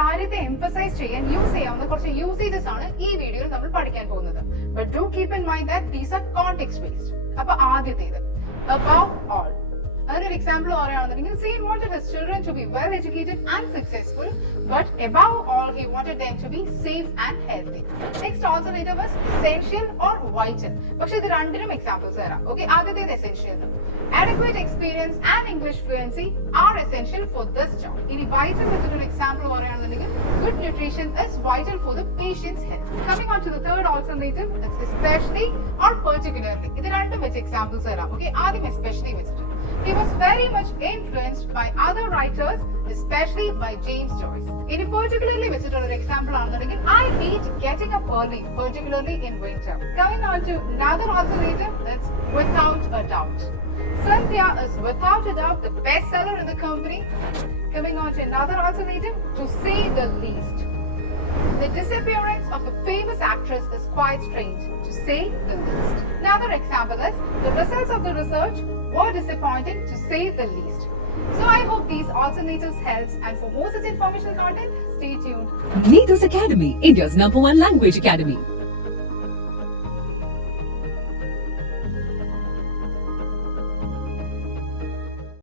കാര്യത്തെ emphasize ചെയ്യാൻ use ചെയ്യാവുന്ന കുറച്ച് usages ആണ് ഈ വീഡിയോയിൽ നമ്മൾ പഠിക്കാൻ പോകുന്നത്. But do keep in mind that these are context based. അപ്പോൾ ആദ്യത്തേത് above all. Another example പറയുകയാണെന്നുണ്ടെങ്കിൽ Saint wanted his children to be well educated and successful, but above all he wanted them to be safe and healthy. Next alternative was essential or vital. പക്ഷെ ഇത് രണ്ടിനും examples തരാം. Okay, ആദ്യത്തേത് essential. Adequate experience and English fluency are essential for this job. ഇനി vital വെച്ചിട്ടൊരു example പറയുകയാണെന്നുണ്ടെങ്കിൽ good nutrition is vital for the patient's health. Coming on to the third alternative, it's especially or particularly. ഇത് രണ്ടും വെച്ച് examples തരാം. Okay, ആദ്യം especially വെച്ചിട്ട് he was very much influenced by other writers, especially by James Joyce. In particularly വെച്ചിട്ടുള്ള ഒരു example ആണെന്നുണ്ടെങ്കിൽ I hate getting up early, particularly in winter. Coming on to another alternative, it's without a doubt. Cynthia is without a doubt the best seller in the company. Coming on to another alternative, to say the least. The disappearance of the famous actress is quite strange, to say the least. Another example is the results of the research were disappointing, to say the least. So I hope these alternatives helps, and for more such informational content, stay tuned. Neethus Academy, India's #1 language academy.